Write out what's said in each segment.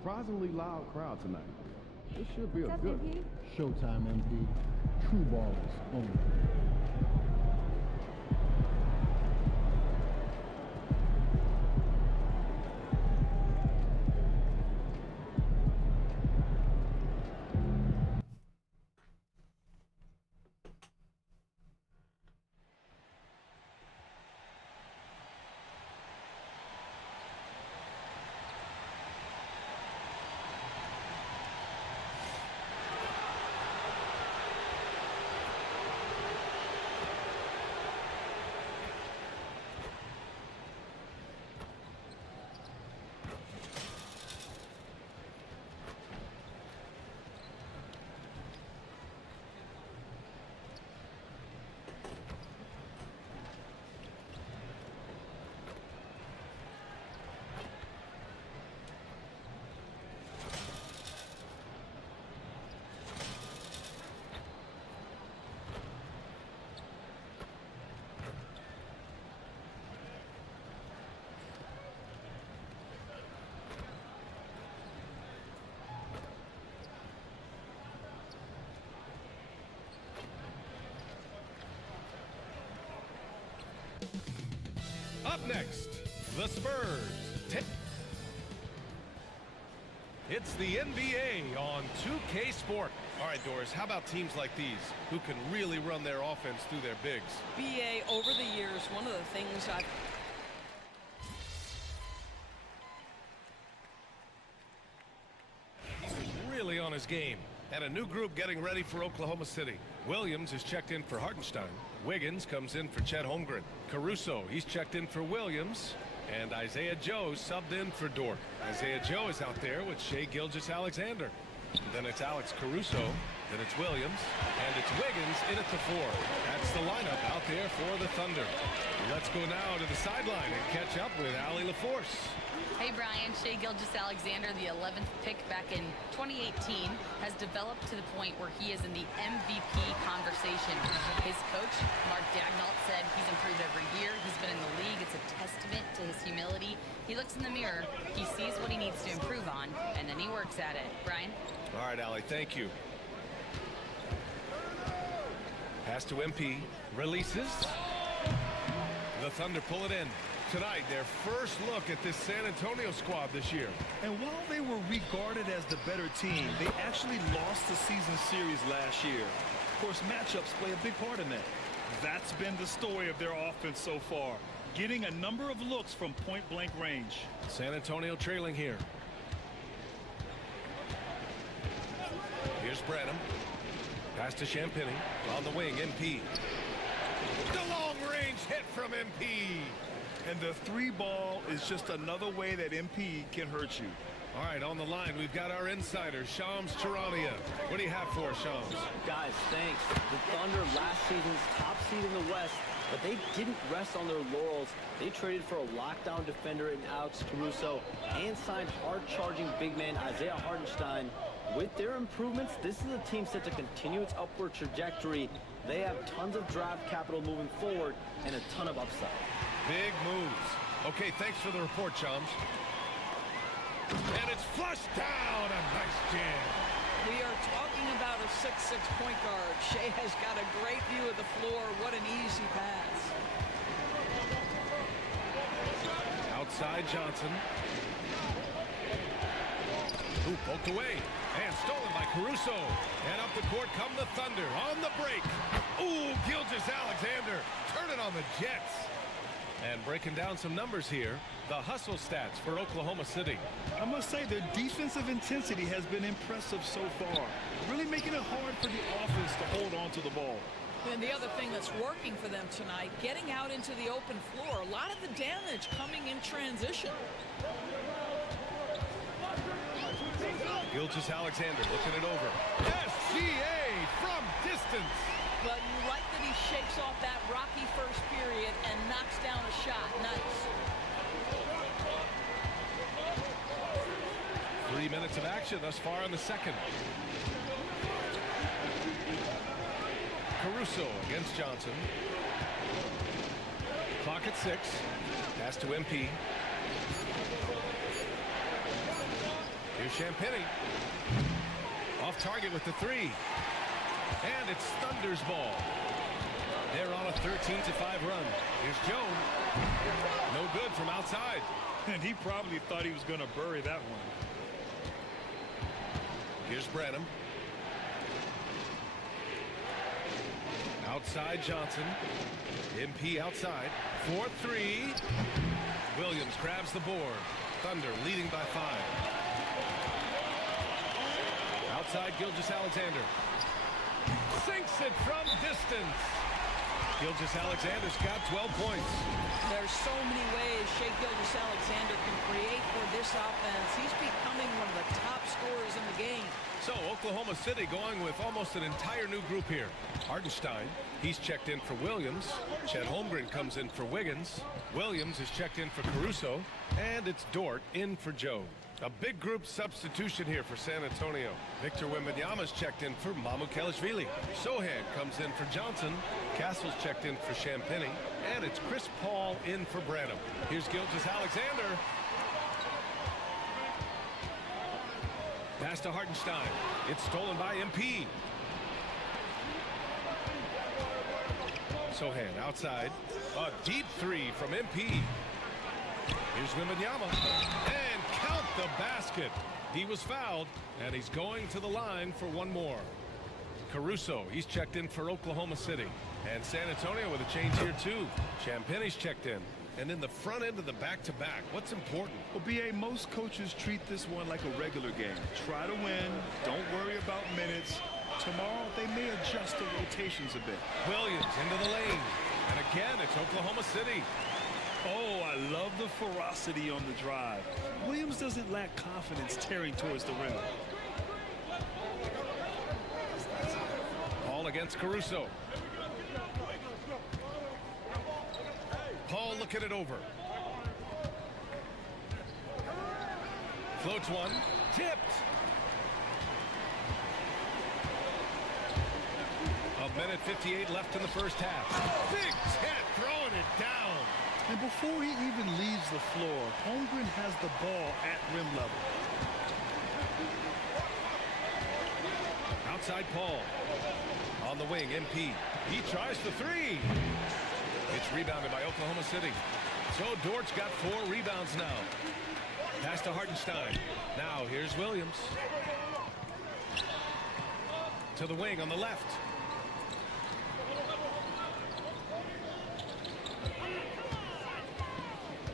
surprisingly loud crowd tonight. This should be a What's up, good MP? Showtime, MP. True ballers only. Up next, the Spurs. It's the NBA on 2K Sport. All right, Doris, how about teams like these who can really run their offense through their bigs? BA, over the years, one of the things I've... He's really on his game. And a new group getting ready for Oklahoma City. Williams is checked in for Hartenstein. Wiggins comes in for Chet Holmgren. Caruso, he's checked in for Williams. And Isaiah Joe subbed in for Dort. Isaiah Joe is out there with Shai Gilgeous-Alexander. Then it's Alex Caruso. Then it's Williams. And it's Wiggins in at the 4. That's the lineup out there for the Thunder. Let's go now to the sideline and catch up with Allie LaForce. Hey, Brian. Shai Gilgeous-Alexander, the 11th pick back in 2018, has developed to the point where he is in the MVP conversation. His coach, Mark Daignault, said he's improved every year. He's been in the league. It's a testament to his humility. He looks in the mirror, he sees what he needs to improve on, and then he works at it. Brian? All right, Allie, thank you. Pass to MP. Releases. The Thunder pull it in. Tonight, their first look at this San Antonio squad this year. And while they were regarded as the better team, they actually lost the season series last year. Of course, matchups play a big part in that. That's been the story of their offense so far, getting a number of looks from point-blank range. San Antonio trailing here. Here's Branham. Pass to Champagny. On the wing, MP. The long-range hit from MP. And the 3-ball is just another way that MP can hurt you. All right, on the line, we've got our insider, Shams Charania. What do you have for us, Shams? Guys, thanks. The Thunder last season's top seed in the West, but they didn't rest on their laurels. They traded for a lockdown defender in Alex Caruso and signed hard-charging big man Isaiah Hartenstein. With their improvements, this is a team set to continue its upward trajectory. They have tons of draft capital moving forward and a ton of upside. Big moves. Okay, thanks for the report, Shams. And it's flushed down. A nice jam. We are talking about a 6'6" point guard. Shai has got a great view of the floor. What an easy pass. Outside Johnson. Who poked away. And stolen by Caruso. And up the court come the Thunder on the break. Ooh, Gilgeous-Alexander. Turn it on the Jets. And breaking down some numbers here, the hustle stats for Oklahoma City. I must say their defensive intensity has been impressive so far, really making it hard for the offense to hold on to the ball. And the other thing that's working for them tonight, getting out into the open floor. A lot of the damage coming in transition. Gilgeous-Alexander looking it over. SGA from distance. But you like that he shakes off that rocky first period and knocks down a shot. Nice. 3 minutes of action thus far in the second. Caruso against Johnson. Clock at 6. Pass to MP. Here's Champagnie. Off target with the three. And it's Thunder's ball. They're on a 13-5 run. Here's Joe. No good from outside. And he probably thought he was going to bury that one. Here's Branham. Outside Johnson. MP outside. 4-3. Williams grabs the board. Thunder leading by 5. Outside Gilgeous-Alexander. Sinks it from distance. Gilgeous-Alexander's got 12 points. There's so many ways Shai Gilgeous-Alexander can create for this offense. He's becoming one of the top scorers in the game. So Oklahoma City going with almost an entire new group here. Hartenstein, he's checked in for Williams. Chet Holmgren comes in for Wiggins. Williams is checked in for Caruso. And it's Dort in for Joe. A big group substitution here for San Antonio. Victor Wembanyama's checked in for Mamukelashvili. Sohan comes in for Johnson. Castle's checked in for Champagnie. And it's Chris Paul in for Branham. Here's Gilgeous-Alexander. Pass to Hartenstein. It's stolen by MP. Sohan outside. A deep three from MP. Here's Wembanyama. And count the basket. He was fouled, and he's going to the line for one more. Caruso, he's checked in for Oklahoma City. And San Antonio with a change here, too. Champagnie's checked in. And in the front end of the back-to-back, what's important? Well, B.A., most coaches treat this one like a regular game. Try to win. Don't worry about minutes. Tomorrow, they may adjust the rotations a bit. Williams into the lane. And again, it's Oklahoma City. Oh, I love the ferocity on the drive. Williams doesn't lack confidence tearing towards the rim. Paul against Caruso. Paul looking it over. Floats one. Tipped. A minute 58 left in the first half. Big Ted throwing it down. And before he even leaves the floor, Holmgren has the ball at rim level. Outside Paul. On the wing, MP. He tries the three. It's rebounded by Oklahoma City. So Dort's got 4 rebounds now. Pass to Hartenstein. Now here's Williams. To the wing on the left.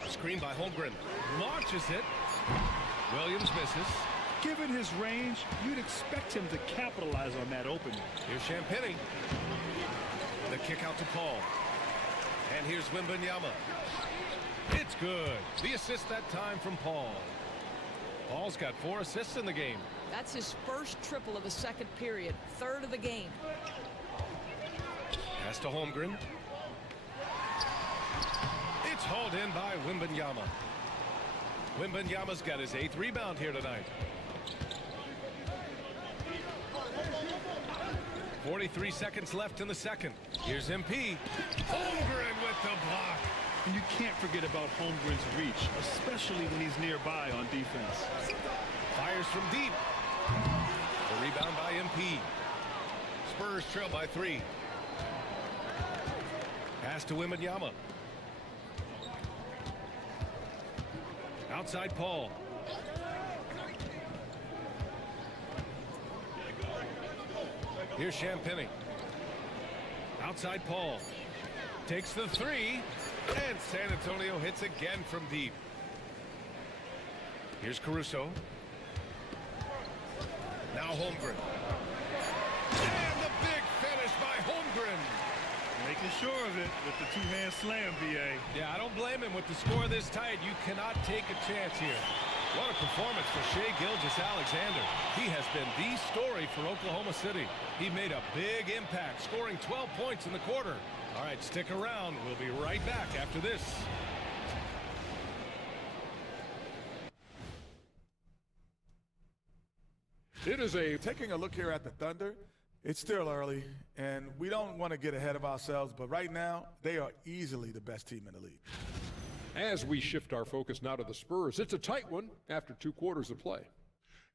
Screen by Holmgren. Launches it. Williams misses. Given his range, you'd expect him to capitalize on that opening. Here's Champagnie. The kick out to Paul. And here's Wembanyama. It's good. The assist that time from Paul. Paul's got 4 assists in the game. That's his first triple of the second period, 3rd of the game. Pass to Holmgren. It's hauled in by Wembanyama. Wembanyama's got his 8th rebound here tonight. 43 seconds left in the second. Here's MP. Holmgren with the block. And you can't forget about Holmgren's reach, especially when he's nearby on defense. Fires from deep. The rebound by MP. Spurs trail by 3. Pass to Wembanyama. Outside Paul. Here's Champagnie. Outside Paul. Takes the 3. And San Antonio hits again from deep. Here's Caruso. Now Holmgren. And the big finish by Holmgren. Making sure of it with the 2-hand slam, B.A. Yeah, I don't blame him with the score this tight. You cannot take a chance here. What a performance for Shai Gilgeous-Alexander. He has been the story for Oklahoma City. He made a big impact, scoring 12 points in the quarter. All right, stick around. We'll be right back after this. Taking a look here at the Thunder, it's still early, and we don't want to get ahead of ourselves, but right now, they are easily the best team in the league. As we shift our focus now to the Spurs, it's a tight one after 2 quarters of play.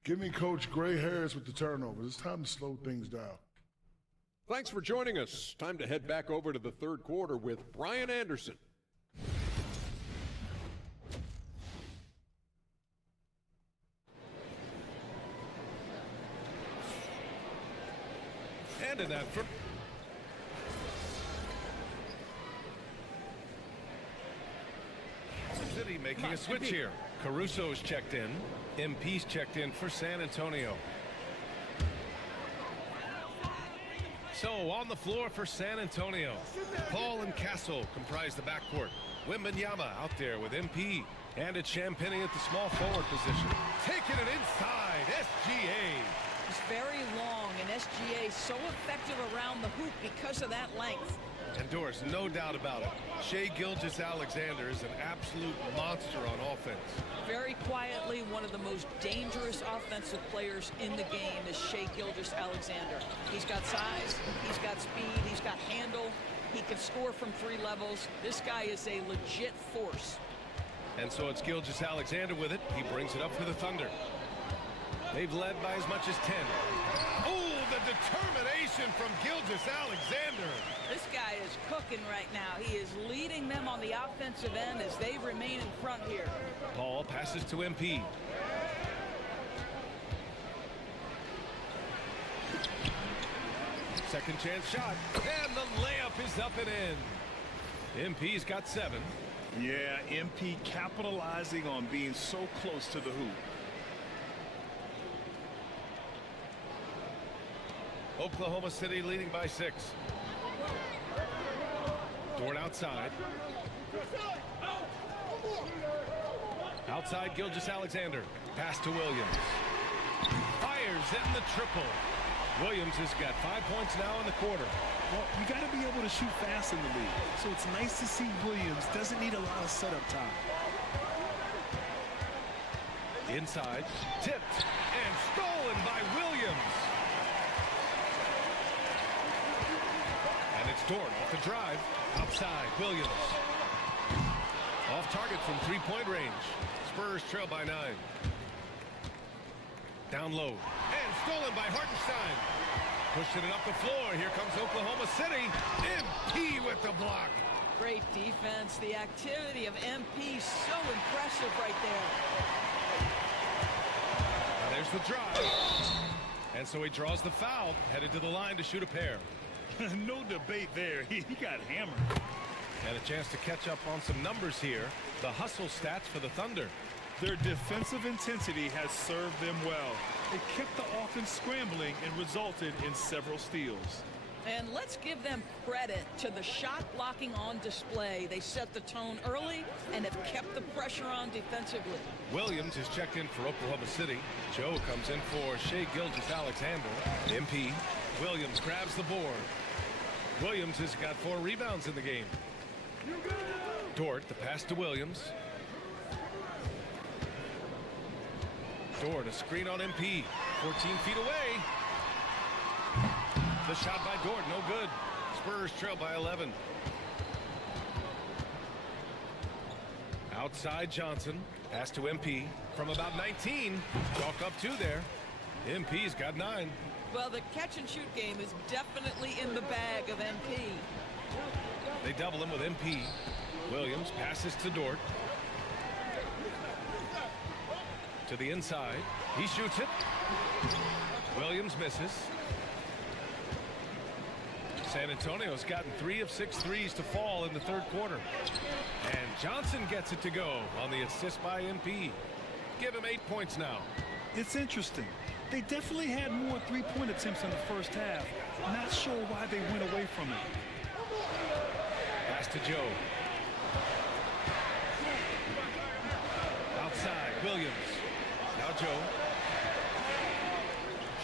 Give me Coach gray hairs with the turnovers. It's time to slow things down. Thanks for joining us. Time to head back over to the third quarter with Brian Anderson. And in that for City making a switch here. Caruso's checked in. MP's checked in for San Antonio. So on the floor for San Antonio, Paul and Castle comprise the backcourt. Wembanyama out there with MP. And it's Champagny at the small forward position. Taking it inside, SGA. He's very long, and SGA so effective around the hoop because of that length. And Doris, no doubt about it, Shai Gilgeous-Alexander is an absolute monster on offense. Very quietly, one of the most dangerous offensive players in the game is Shai Gilgeous-Alexander. He's got size, he's got speed, he's got handle, he can score from 3 levels. This guy is a legit force. And so it's Gilgeous-Alexander with it. He brings it up for the Thunder. They've led by as much as 10. Oh, the determination from Gilgeous-Alexander. This guy is cooking right now. He is leading them on the offensive end as they remain in front here. Paul passes to MP. Second chance shot. And the layup is up and in. MP's got 7. Yeah, MP capitalizing on being so close to the hoop. Oklahoma City leading by 6. Dort outside. Outside Gilgeous-Alexander. Pass to Williams. Fires in the triple. Williams has got 5 points now in the quarter. Well, you got to be able to shoot fast in the league. So it's nice to see Williams doesn't need a lot of setup time. Inside. Tipped and stolen by Williams. And it's Dort off the drive. Outside, Williams. Off target from 3-point range. Spurs trail by 9. Down low. And stolen by Hartenstein. Pushing it up the floor. Here comes Oklahoma City. MP with the block. Great defense. The activity of MP so impressive right there. And there's the drive. And so he draws the foul. Headed to the line to shoot a pair. No debate there. He got hammered. And a chance to catch up on some numbers here. The hustle stats for the Thunder. Their defensive intensity has served them well. It kept the offense scrambling and resulted in several steals. And let's give them credit to the shot blocking on display. They set the tone early and have kept the pressure on defensively. Williams is checked in for Oklahoma City. Joe comes in for Shai Gilgeous-Alexander. MP. Williams grabs the board. Williams has got 4 rebounds in the game. Dort, the pass to Williams. Dort, a screen on MP. 14 feet away. The shot by Dort, no good. Spurs trail by 11. Outside Johnson. Pass to MP from about 19. Chalk up 2 there. MP's got 9. Well, the catch-and-shoot game is definitely in the bag of MP. They double him with MP. Williams passes to Dort. To the inside. He shoots it. Williams misses. San Antonio's gotten 3 of 6 threes to fall in the third quarter. And Johnson gets it to go on the assist by MP. Give him 8 points now. It's interesting. They definitely had more 3-point attempts in the first half. Not sure why they went away from it. Pass to Joe. Outside, Williams. Now Joe.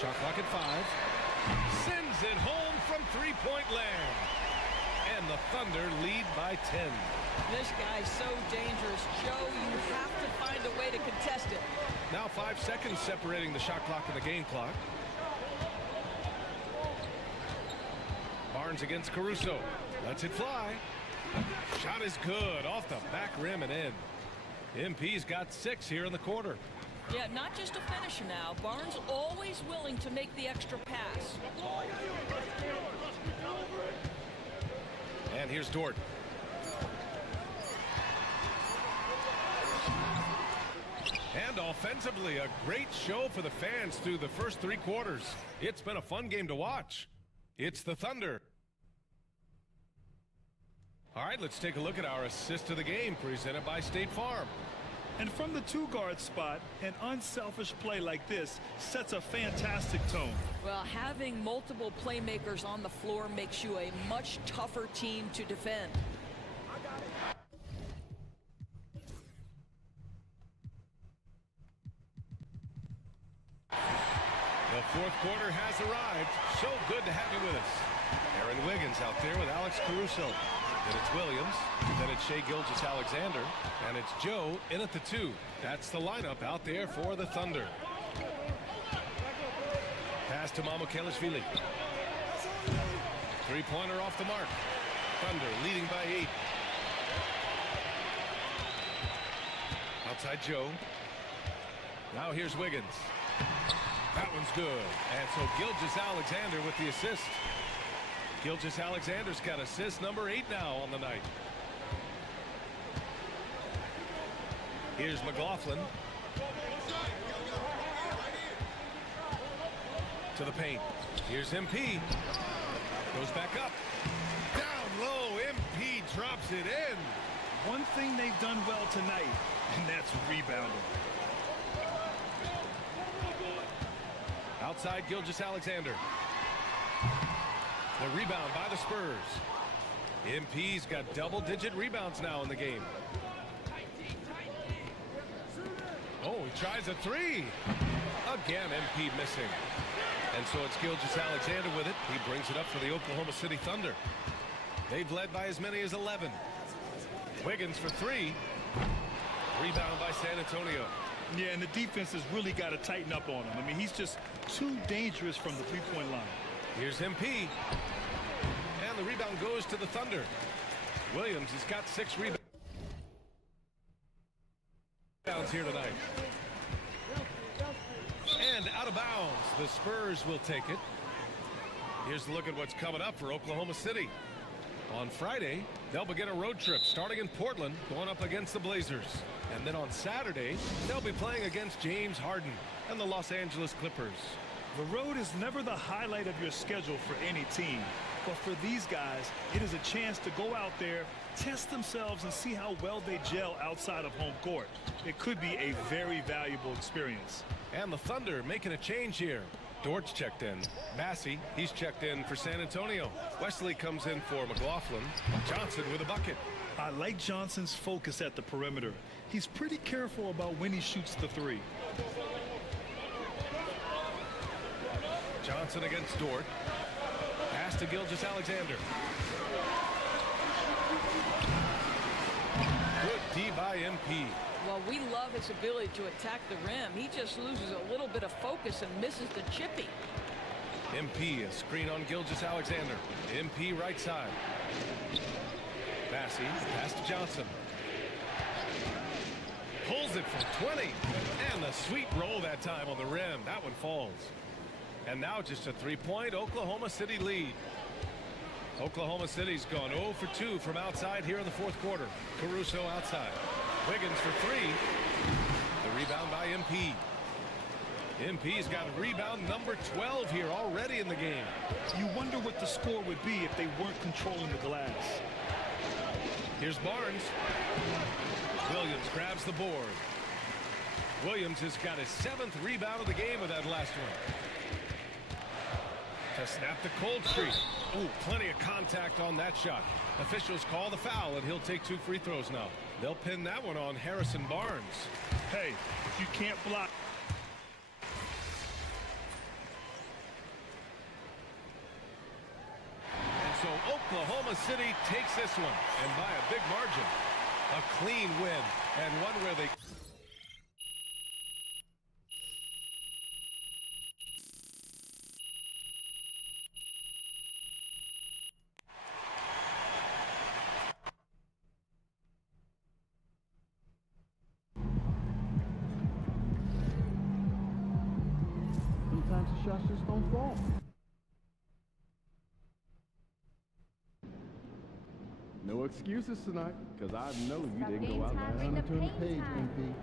Shot clock at 5. Sends it home from 3-point land. And the Thunder lead by 10. This guy's so dangerous. Joe, you have to find a way to contest it. Now 5 seconds separating the shot clock and the game clock. Barnes against Caruso. Lets it fly. Shot is good. Off the back rim and in. MP's got 6 here in the quarter. Yeah, not just a finisher now. Barnes always willing to make the extra pass. And here's Dort. And offensively, a great show for the fans through the first 3 quarters. It's been a fun game to watch. It's the Thunder. All right, let's take a look at our assist of the game presented by State Farm. And from the 2-guard spot, an unselfish play like this sets a fantastic tone. Well, having multiple playmakers on the floor makes you a much tougher team to defend. The fourth quarter has arrived. So good to have you with us. Aaron Wiggins out there with Alex Caruso. Then it's Williams. Then it's Shai Gilgeous-Alexander. And it's Joe in at the 2. That's the lineup out there for the Thunder. Pass to Mycareer. Three-pointer off the mark. Thunder leading by 8. Outside Joe. Now here's Wiggins. That one's good. And so Gilgeous-Alexander with the assist. Gilgeous-Alexander's got assist number 8 now on the night. Here's McLaughlin. To the paint. Here's MP. Goes back up. Down low. MP drops it in. One thing they've done well tonight, and that's rebounding. Outside Gilgeous-Alexander. The rebound by the Spurs. MP's got double-digit rebounds now in the game. Oh, he tries a 3. Again, MP missing. And so it's Gilgeous-Alexander with it. He brings it up for the Oklahoma City Thunder. They've led by as many as 11. Wiggins for 3. Rebound by San Antonio. Yeah, and the defense has really got to tighten up on him. I mean, he's just too dangerous from the three-point line. Here's MP. And the rebound goes to the Thunder. Williams has got 6 rebounds here tonight. And out of bounds. The Spurs will take it. Here's a look at what's coming up for Oklahoma City. On Friday, they'll begin a road trip starting in Portland, going up against the Blazers. And then on Saturday, they'll be playing against James Harden and the Los Angeles Clippers. The road is never the highlight of your schedule for any team. But for these guys, it is a chance to go out there, test themselves, and see how well they gel outside of home court. It could be a very valuable experience. And the Thunder making a change here. Dort's checked in. Massey, he's checked in for San Antonio. Wesley comes in for McLaughlin. Johnson with a bucket. I like Johnson's focus at the perimeter. He's pretty careful about when he shoots the 3. Johnson against Dort. Pass to Gilgeous-Alexander. Good D by MP. Well, we love his ability to attack the rim. He just loses a little bit of focus and misses the chippy. MP, a screen on Gilgeous-Alexander. MP right side. Massey, pass to Johnson. Pulls it for 20. And the sweet roll that time on the rim. That one falls. And now just a 3-point Oklahoma City lead. Oklahoma City's gone 0 for 2 from outside here in the fourth quarter. Caruso outside. Wiggins for 3. The rebound by MP. MP's got rebound number 12 here already in the game. You wonder what the score would be if they weren't controlling the glass. Here's Barnes. Williams grabs the board. Williams has got his 7th rebound of the game with that last one. To snap the cold streak. Ooh, plenty of contact on that shot. Officials call the foul, and he'll take 2 free throws now. They'll pin that one on Harrison Barnes. Hey, if you can't block. And so Oklahoma City takes this one, and by a big margin. A clean win, and one where they... shots just don't fall. No excuses tonight, because I know you didn't go out last Turn night. to the page, MP.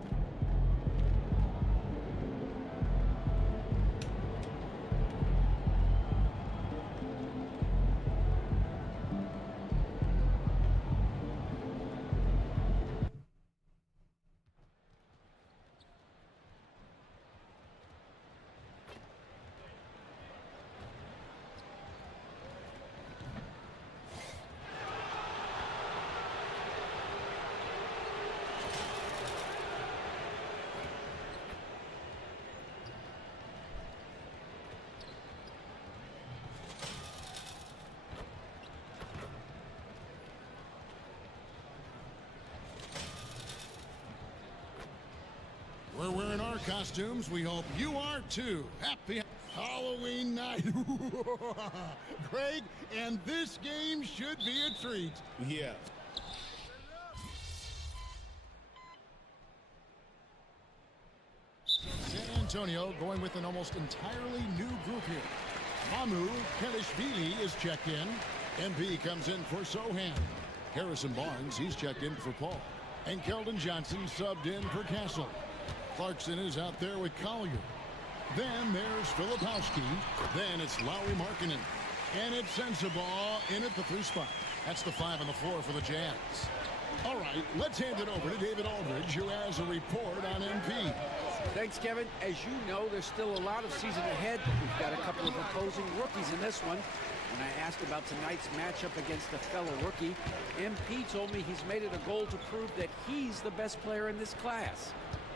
We're wearing our costumes. We hope you are too. Happy Halloween night. Greg, and this game should be a treat. Yeah. San Antonio going with an almost entirely new group here. Mamu Kelishvili is checked in. MP comes in for Sohan. Harrison Barnes, he's checked in for Paul. And Keldon Johnson subbed in for Castle. Clarkson is out there with Collier. Then there's Filipowski. Then it's Lowry Markkinen. And it's Sensabaugh in at the 3 spot. That's the 5 and the 4 for the Jazz. All right, let's hand it over to David Aldridge, who has a report on MP. Thanks, Kevin. As you know, there's still a lot of season ahead. We've got a couple of opposing rookies in this one. When I asked about tonight's matchup against a fellow rookie, MP told me he's made it a goal to prove that he's the best player in this class.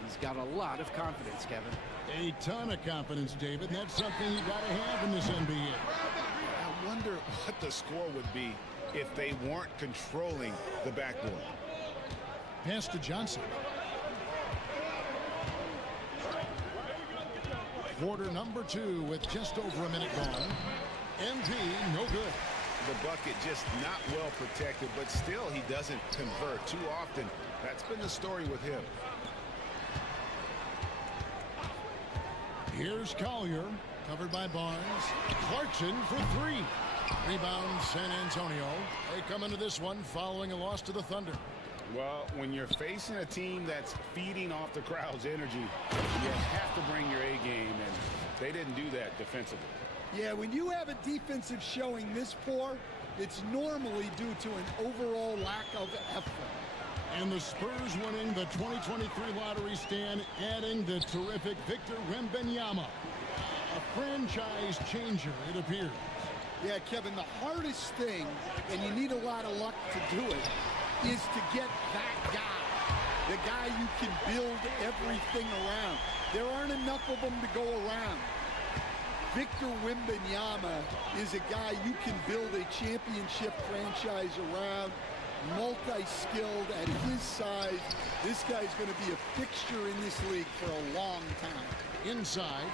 He's got a lot of confidence, Kevin. A ton of confidence, David. That's something you got to have in this NBA. I wonder what the score would be if they weren't controlling the backboard. Pass to Johnson. Quarter number 2 with just over a minute gone. MP, no good. The bucket just not well protected, but still he doesn't convert too often. That's been the story with him. Here's Collier, covered by Barnes. Clarkson for 3. Rebound San Antonio. They come into this one following a loss to the Thunder. Well, when you're facing a team that's feeding off the crowd's energy, you have to bring your A game, and they didn't do that defensively. Yeah, when you have a defensive showing this poor, it's normally due to an overall lack of effort. And the Spurs winning the 2023 lottery stand, adding the terrific Victor Wembanyama. A franchise changer, it appears. Yeah, Kevin, the hardest thing, and you need a lot of luck to do it, is to get that guy. The guy you can build everything around. There aren't enough of them to go around. Victor Wembanyama is a guy you can build a championship franchise around. Multi-skilled at his size. This guy's going to be a fixture in this league for a long time. Inside,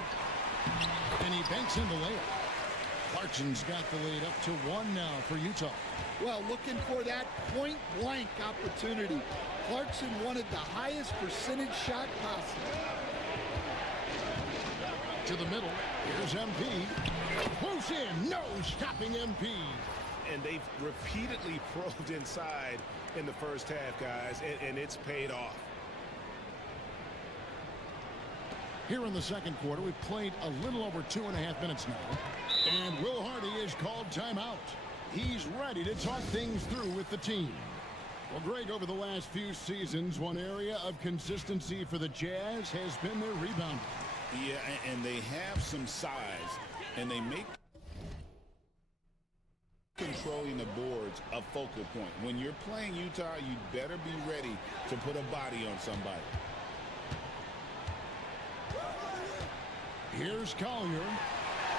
and he banks in the layup. Clarkson's got the lead up to 1 now for Utah. Well, looking for that point-blank opportunity. Clarkson wanted the highest percentage shot possible. To the middle, here's MP. Close in, no stopping MP. And they've repeatedly probed inside in the first half, guys, and it's paid off. Here in the second quarter, we've played a little over 2.5 minutes now. And Will Hardy is called timeout. He's ready to talk things through with the team. Well, Greg, over the last few seasons, one area of consistency for the Jazz has been their rebounding. Yeah, and they have some size, and they make controlling the boards a focal point. When you're playing Utah, you better be ready to put a body on somebody. Here's Collier.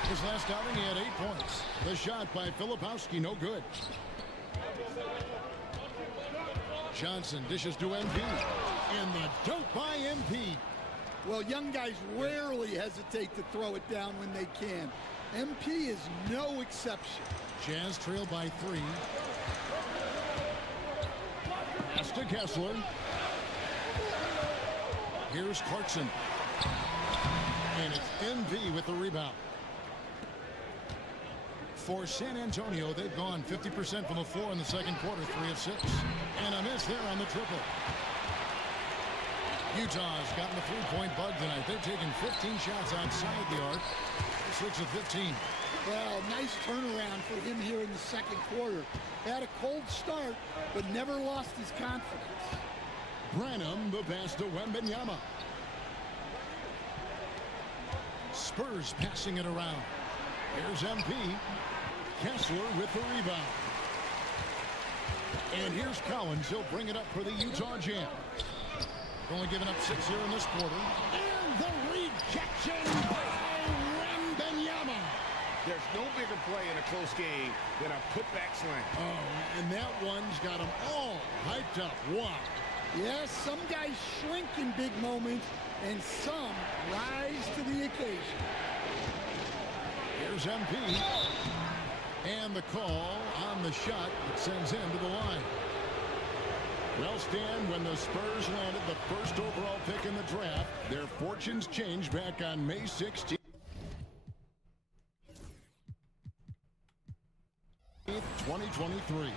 His last outing, he had 8 points. The shot by Filipowski, no good. Johnson dishes to MP. And the dunk by MP. Well, young guys rarely hesitate to throw it down when they can. MP is no exception. Jazz trail by 3. Pass to Kessler. Here's Clarkson. And it's MP with the rebound. For San Antonio, they've gone 50% from the floor in the second quarter, 3 of 6. And a miss there on the triple. Utah's gotten the three-point bug tonight. They're taking 15 shots outside the arc. 6 of 15. Well, nice turnaround for him here in the second quarter. Had a cold start, but never lost his confidence. Branham, the pass to Wembanyama. Spurs passing it around. Here's MP. Kessler with the rebound. And here's Collins. He'll bring it up for the Utah Jazz. Only giving up 6 here in this quarter. And the rejection by Wembanyama. There's no bigger play in a close game than a putback slam. Oh, and that one's got them all hyped up. Wow. Yes, some guys shrink in big moments, and some rise to the occasion. Here's MP. And the call on the shot that sends him to the line. Well, Stan, when the Spurs landed the first overall pick in the draft, their fortunes changed back on May 16th. 2023.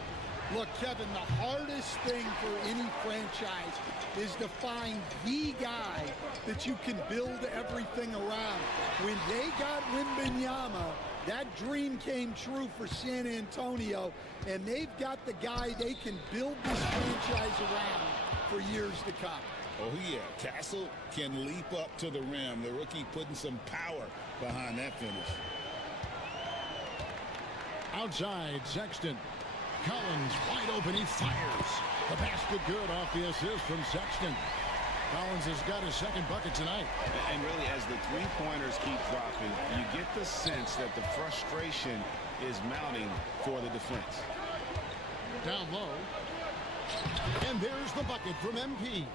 Look, Kevin, the hardest thing for any franchise is to find the guy that you can build everything around. When they got Wembanyama, that dream came true for San Antonio, and they've got the guy they can build this franchise around for years to come. Oh, yeah. Castle can leap up to the rim. The rookie putting some power behind that finish. Outside, Sexton. Collins wide open. He fires. The basket good off the assist from Sexton. Collins has got his second bucket tonight. And really, as the three-pointers keep dropping, you get the sense that the frustration is mounting for the defense. Down low. And there's the bucket from MP.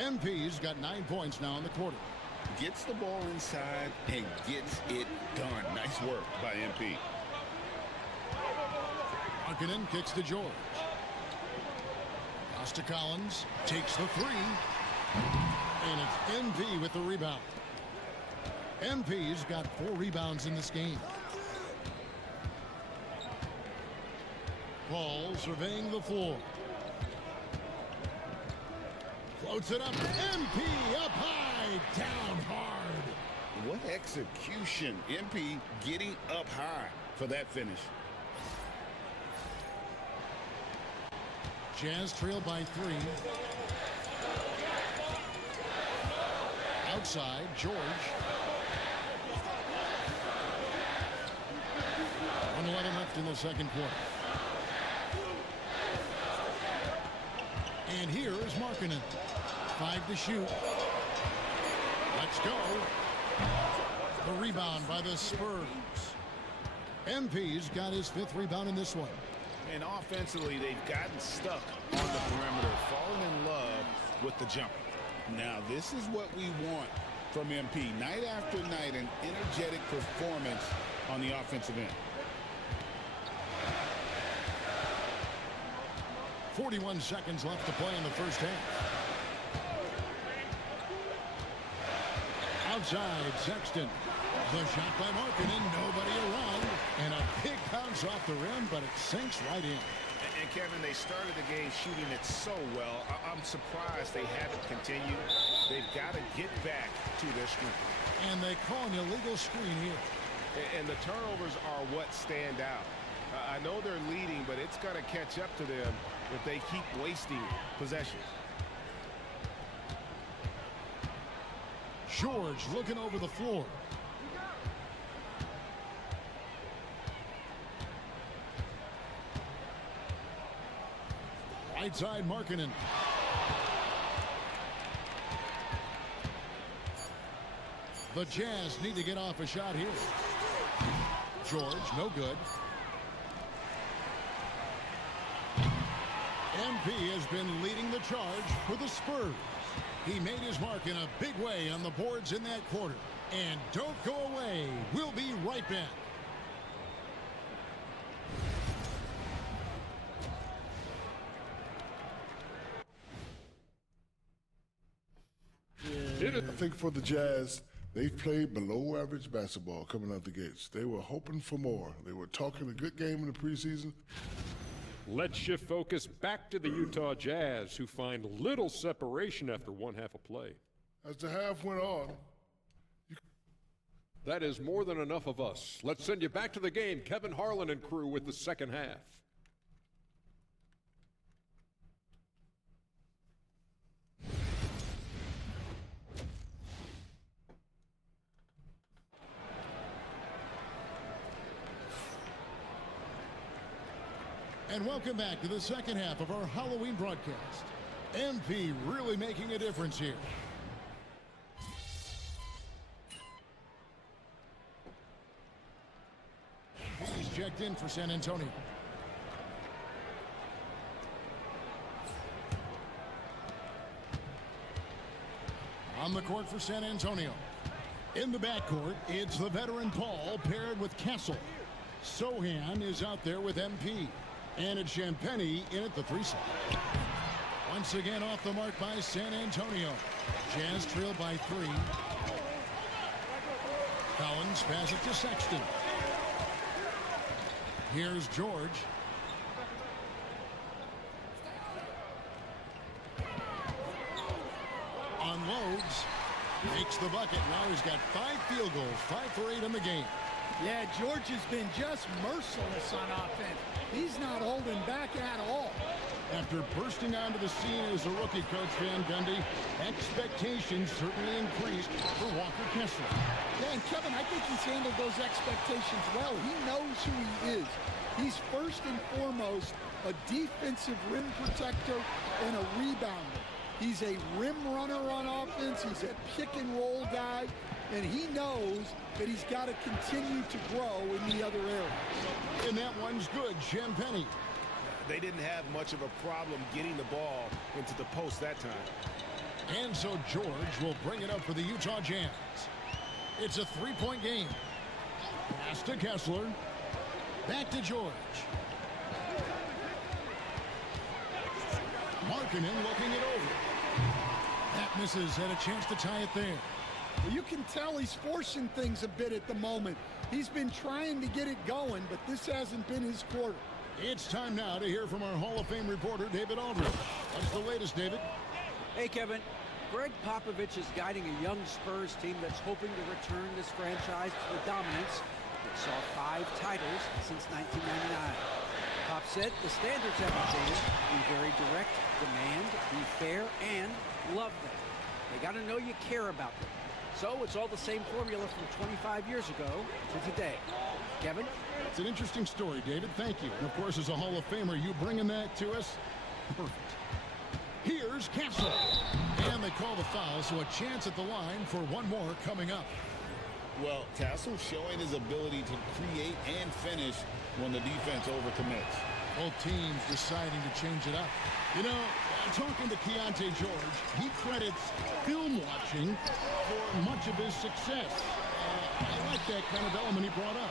MP's got 9 points now in the quarter. Gets the ball inside and gets it done. Nice work by MP. Markkanen kicks to George. Pass to Collins. Takes the three. And it's MP with the rebound. MP's got 4 rebounds in this game. Paul surveying the floor. Floats it up. MP up high. Down hard. What execution. MP getting up high for that finish. Jazz trail by 3. Outside, George. 1:11 left in the second quarter. And here is Markkanen. 5 to shoot. Let's go. The rebound by the Spurs. MP's got his 5th rebound in this one. And offensively, they've gotten stuck on the perimeter, falling in love with the jumper. Now, this is what we want from MP. Night after night, an energetic performance on the offensive end. 41 seconds left to play in the first half. Outside, Sexton. The shot by Markkanen, nobody around. And a big bounce off the rim, but it sinks right in. And Kevin, they started the game shooting it so well. I'm surprised they haven't continued. They've got to get back to their strength. And they call an illegal screen here. And the turnovers are what stand out. I know they're leading, but it's going to catch up to them if they keep wasting possessions. George looking over the floor. Right side, Markkanen. The Jazz need to get off a shot here. George, no good. MP has been leading the charge for the Spurs. He made his mark in a big way on the boards in that quarter. And don't go away. We'll be right back. I think for the Jazz, They played below average basketball coming out the gates. They were hoping for more. They were talking a good game in the preseason. Let's shift focus back to the Utah Jazz, who find little separation after one half of play. As the half went on, that is more than enough of us. Let's send you back to the game. Kevin Harlan and crew with the second half. And welcome back to the second half of our Halloween broadcast. MP really making a difference here. He's checked in for San Antonio. On the court for San Antonio. In the backcourt, it's the veteran Paul paired with Castle. Sohan is out there with MP. And it's Champagnie in at the 3 slot. Once again off the mark by San Antonio. Jazz trail by 3. Collins pass it to Sexton. Here's George. Unloads. Makes the bucket. Now he's got 5 field goals. 5 for 8 in the game. Yeah, George has been just merciless on offense. He's not holding back at all. After bursting onto the scene as a rookie, Coach Van Gundy, expectations certainly increased for Walker Kessler. Yeah, and Kevin, I think he's handled those expectations well. He knows who he is. He's first and foremost a defensive rim protector and a rebounder. He's a rim runner on offense. He's a pick and roll guy. And he knows that he's got to continue to grow in the other area. And that one's good, Champagnie. They didn't have much of a problem getting the ball into the post that time. And so George will bring it up for the Utah Jazz. It's a 3-point game. Pass to Kessler. Back to George. Markkanen looking it over. That misses. Had a chance to tie it there. Well, you can tell he's forcing things a bit at the moment. He's been trying to get it going, but this hasn't been his quarter. It's time now to hear from our Hall of Fame reporter, David Aldridge. What's the latest, David? Hey, Kevin. Greg Popovich is guiding a young Spurs team that's hoping to return this franchise to the dominance that saw 5 titles since 1999. Pop said the standards haven't changed. Be very direct, demand, be fair, and love them. They got to know you care about them. So it's all the same formula from 25 years ago to today. Kevin? It's an interesting story, David. Thank you. And of course, as a Hall of Famer, you bringing that to us? Perfect. Here's Castle. And they call the foul, so a chance at the line for one more coming up. Well, Castle showing his ability to create and finish when the defense overcommits. Both teams deciding to change it up. You know, talking to Keontae George, he credits film watching for much of his success. I like that kind of element he brought up.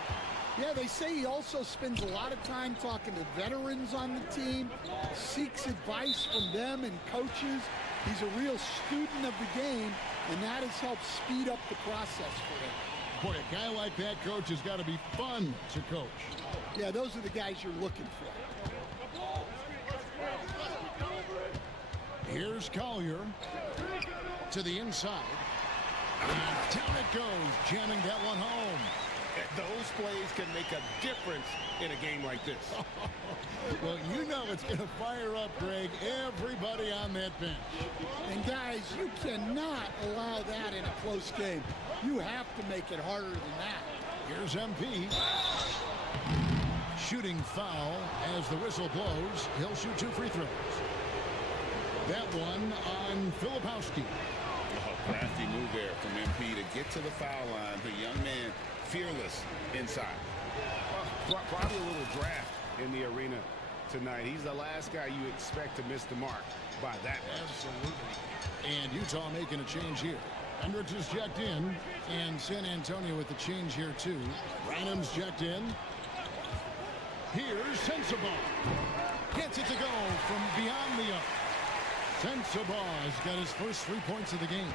Yeah, they say he also spends a lot of time talking to veterans on the team, seeks advice from them and coaches. He's a real student of the game, and that has helped speed up the process for him. Boy, a guy like that, Coach, has got to be fun to coach. Yeah, those are the guys you're looking for. Here's Collier to the inside. And down it goes, jamming that one home. Those plays can make a difference in a game like this. Well, you know it's going to fire up, Greg, everybody on that bench. And guys, you cannot allow that in a close game. You have to make it harder than that. Here's MP. Shooting foul as the whistle blows. He'll shoot 2 free throws. That one on Filipowski. A crafty move there from MP to get to the foul line. The young man fearless inside. Well, probably a little draft in the arena tonight. He's the last guy you expect to miss the mark by that much. Absolutely. And Utah making a change here. Hendricks is checked in, and San Antonio with the change here too. Rynham's checked in. Here's Sensabaugh. Gets it to go from beyond the arc. Sensabaugh has got his first 3 points of the game.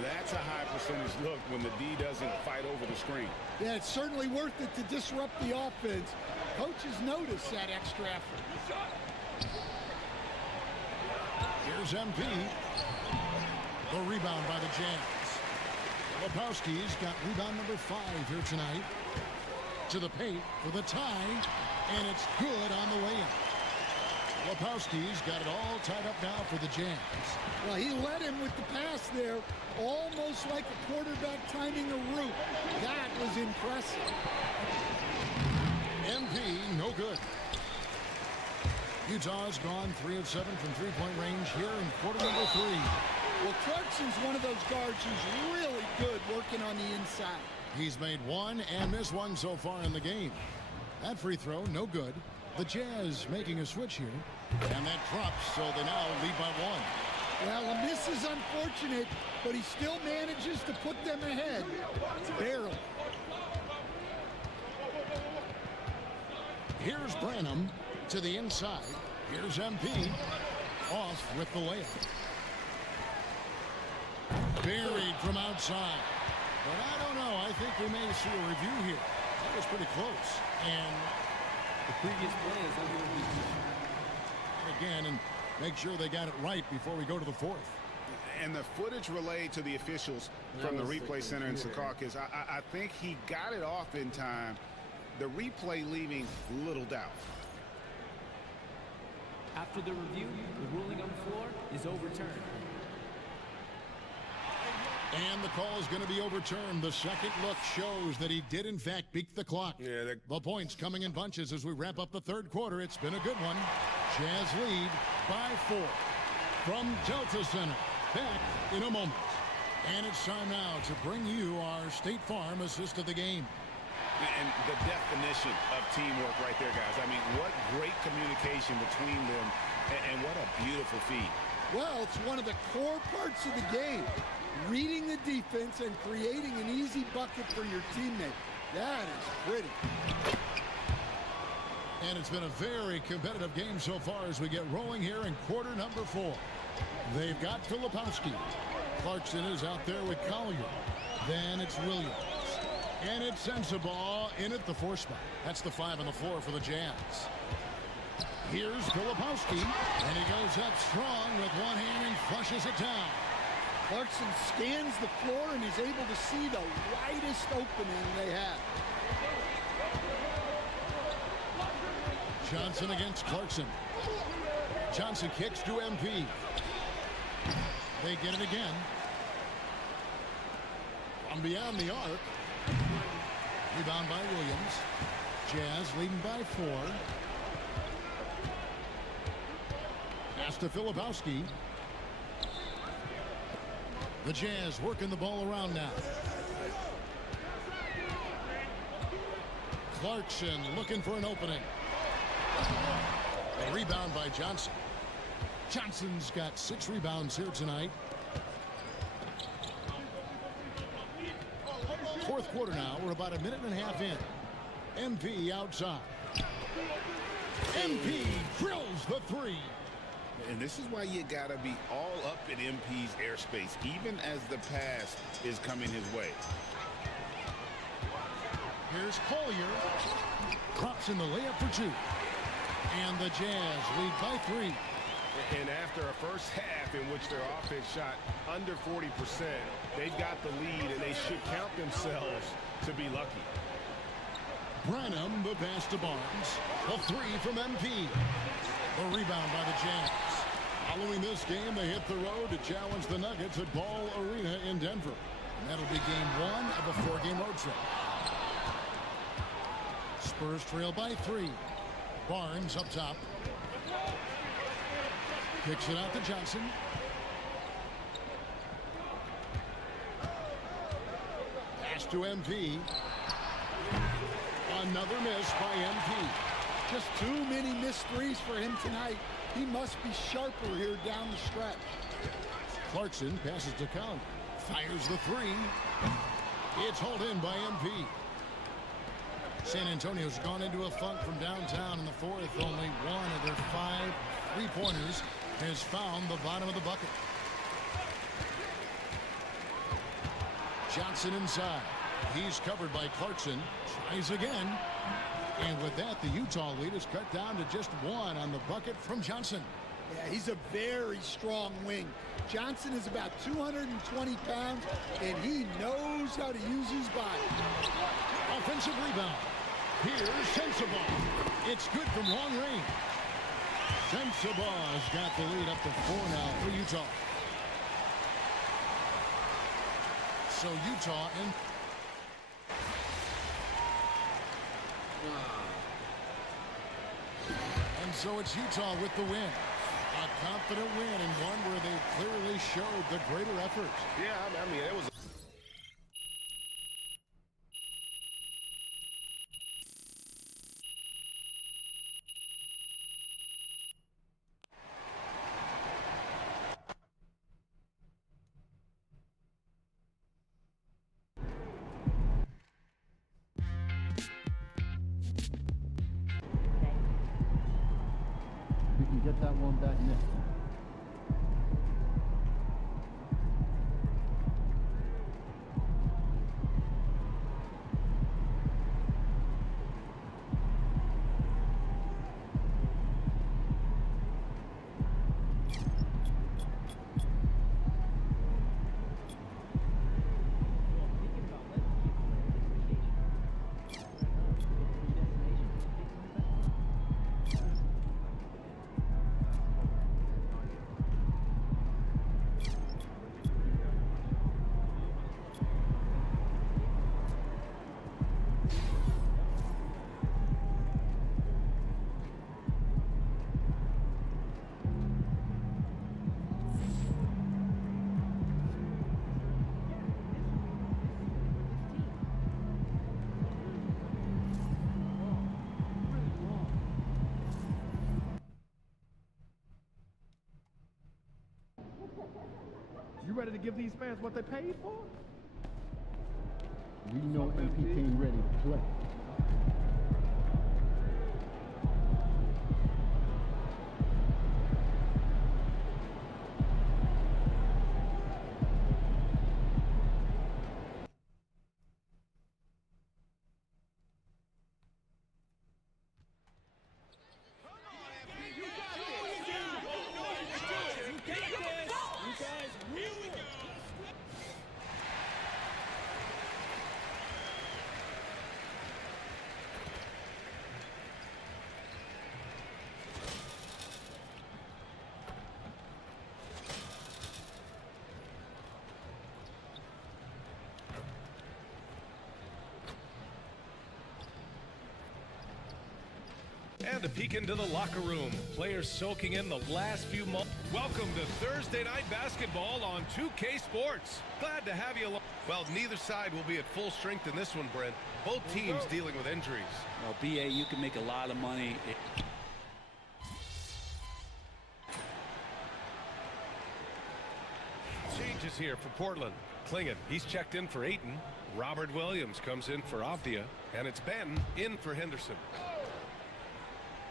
That's a high percentage look when the D doesn't fight over the screen. Yeah, it's certainly worth it to disrupt the offense. Coaches notice that extra effort. Here's MP. The rebound by the Jazz. Lepowski's got rebound number 5 here tonight. To the paint for the tie, and it's good on the layup. Lepowski's got it all tied up now for the Jazz. Well, he led him with the pass there, almost like a quarterback timing a route. That was impressive. MP, no good. Utah's gone 3 of 7 from three-point range here in quarter number 3. Well, Clarkson's one of those guards who's really good working on the inside. He's made 1 and missed 1 so far in the game. That free throw, no good. The Jazz making a switch here, and that drops, so they now lead by 1. Well, a miss is unfortunate, but he still manages to put them ahead. Barely. Here's Branham to the inside. Here's MP off with the layup. Buried from outside. But I don't know. I think we may see a review here. That was pretty close. And the previous play is under review. Again, and make sure they got it right before we go to the 4th. And the footage relayed to the officials from the replay center in Secaucus, I think he got it off in time. The replay leaving little doubt. After the review, the ruling on the floor is overturned. And the call is going to be overturned. The second look shows that he did, in fact, beat the clock. Yeah, the points coming in bunches as we wrap up the third quarter. It's been a good one. Jazz lead by 4 from Delta Center. Back in a moment. And it's time now to bring you our State Farm assist of the game. And the definition of teamwork right there, guys. I mean, what great communication between them, and what a beautiful feed. Well, it's one of the core parts of the game. Reading the defense and creating an easy bucket for your teammate. That is pretty. And it's been a very competitive game so far as we get rolling here in quarter number 4. They've got Filipowski. Clarkson is out there with Collier. Then it's Williams. And it's Sensabaugh in at the 4 spot. That's the 5 and the 4 for the Jazz. Here's Filipowski. And he goes up strong with one hand and flushes it down. Clarkson scans the floor and is able to see the widest opening they have. Johnson against Clarkson. Johnson kicks to MP. They get it again. From beyond the arc. Rebound by Williams. Jazz leading by 4. Pass to Filipowski. The Jazz working the ball around now. Clarkson looking for an opening. A rebound by Johnson. Johnson's got 6 rebounds here tonight. Fourth quarter now. We're about a minute and a half in. MP outside. MP drills the 3. And this is why you gotta be all up in MP's airspace, even as the pass is coming his way. Here's Collier. Drops in the layup for 2. And the Jazz lead by 3. And after a first half in which their offense shot under 40%, they've got the lead, and they should count themselves to be lucky. Branham, the pass to Barnes. A 3 from MP. The rebound by the Jazz. Following this game, they hit the road to challenge the Nuggets at Ball Arena in Denver. And that'll be game 1 of a 4-game road trip. Spurs trail by 3. Barnes up top. Kicks it out to Johnson. Pass to MP. Another miss by MP. Just too many missed threes for him tonight. He must be sharper here down the stretch. Clarkson passes to Collier. Fires the 3. It's hauled in by MP. San Antonio's gone into a funk from downtown in the 4th. Only one of their 5 3-pointers has found the bottom of the bucket. Johnson inside. He's covered by Clarkson. Tries again. And with that, the Utah lead is cut down to just 1 on the bucket from Johnson. Yeah, he's a very strong wing. Johnson is about 220 pounds, and he knows how to use his body. Offensive rebound. Here's Sensabaugh. It's good from long range. Sensabaugh's got the lead up to 4 now for Utah. So Utah in. And so it's Utah with the win. A confident win and one where they clearly showed the greater effort. Yeah, I mean, it was. We can get that one back next time. You ready to give these fans what they paid for? We know MP came ready to play. And a peek into the locker room. Players soaking in the last few months. Welcome to Thursday Night Basketball on 2K Sports. Glad to have you along. Well, neither side will be at full strength in this one, Brent. Both teams dealing with injuries. Well, BA, you can make a lot of money. Changes here for Portland. Klingon, he's checked in for Ayton. Robert Williams comes in for Avdia. And it's Benton in for Henderson.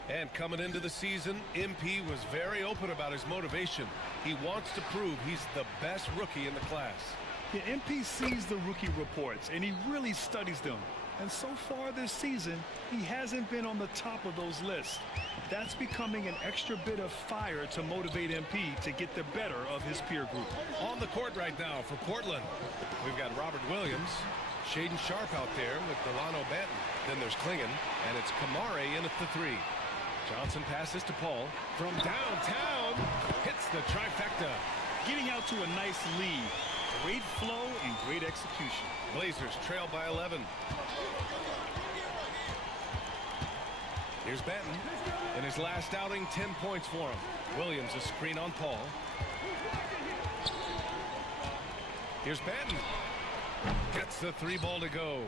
And coming into the season, MP was very open about his motivation. He wants to prove he's the best rookie in the class. Yeah, MP sees the rookie reports, and he really studies them. And so far this season, he hasn't been on the top of those lists. That's becoming an extra bit of fire to motivate MP to get the better of his peer group. On the court right now for Portland, we've got Robert Williams, Shaden Sharp out there with Delano Banton. Then there's Klingon, and it's Kamare in at the 3. Johnson passes to Paul from downtown, hits the trifecta. Getting out to a nice lead. Great flow and great execution. Blazers trail by 11. Here's Banton. In his last outing, 10 points for him. Williams a screen on Paul. Here's Banton. Gets the 3 ball to go.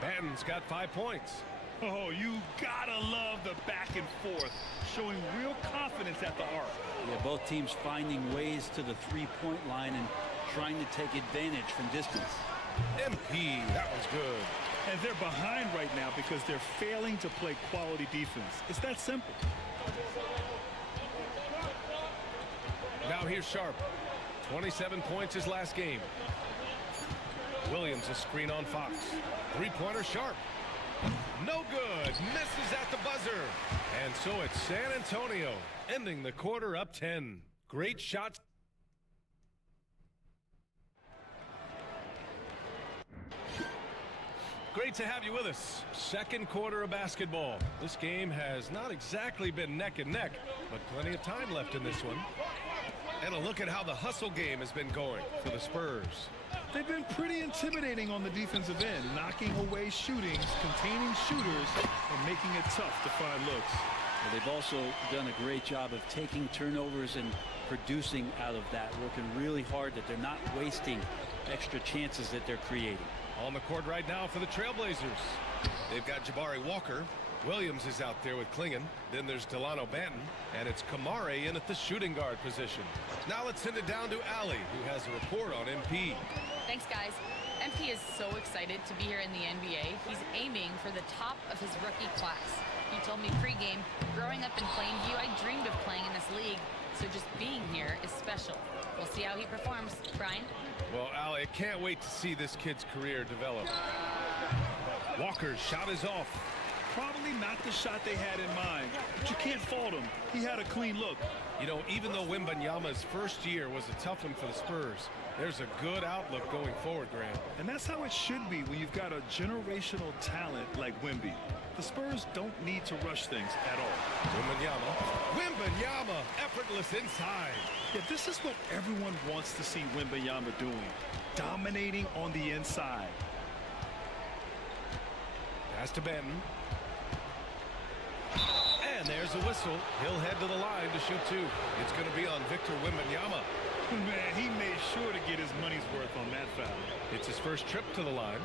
Banton's got 5 points. Oh, you gotta love the back and forth, showing real confidence at the arc. Yeah, both teams finding ways to the three-point line and trying to take advantage from distance. MP, that was good. And they're behind right now because they're failing to play quality defense. It's that simple. Now here's Sharp. 27 points his last game. Williams a screen on Fox. Three-pointer sharp. No good. Misses at the buzzer. And so it's San Antonio ending the quarter up 10. Great shots. Great to have you with us. Second quarter of basketball. This game has not exactly been neck and neck, but plenty of time left in this one. And a look at how the hustle game has been going for the Spurs. They've been pretty intimidating on the defensive end, knocking away shootings, containing shooters, and making it tough to find looks. Well, they've also done a great job of taking turnovers and producing out of that, working really hard that they're not wasting extra chances that they're creating. On the court right now for the Trailblazers. They've got Jabari Walker. Williams is out there with Klingon. Then there's Delano Banton. And it's Kamare in at the shooting guard position. Now let's send it down to Allie, who has a report on MP. Thanks, guys. MP is so excited to be here in the NBA. He's aiming for the top of his rookie class. He told me pregame, growing up in Plainview, I dreamed of playing in this league. So just being here is special. We'll see how he performs. Brian? Well, Allie, I can't wait to see this kid's career develop. Walker's shot is off. Probably not the shot they had in mind, but you can't fault him. He had a clean look. You know, even though Wembanyama's first year was a tough one for the Spurs, there's a good outlook going forward, Graham. And that's how it should be when you've got a generational talent like Wemby. The Spurs don't need to rush things at all. Wembanyama, effortless inside. Yeah, this is what everyone wants to see Wembanyama doing. Dominating on the inside. Pass to Banton. And there's a whistle. He'll head to the line to shoot two. It's going to be on Victor Wembanyama. Man, he made sure to get his money's worth on that foul. It's his first trip to the line.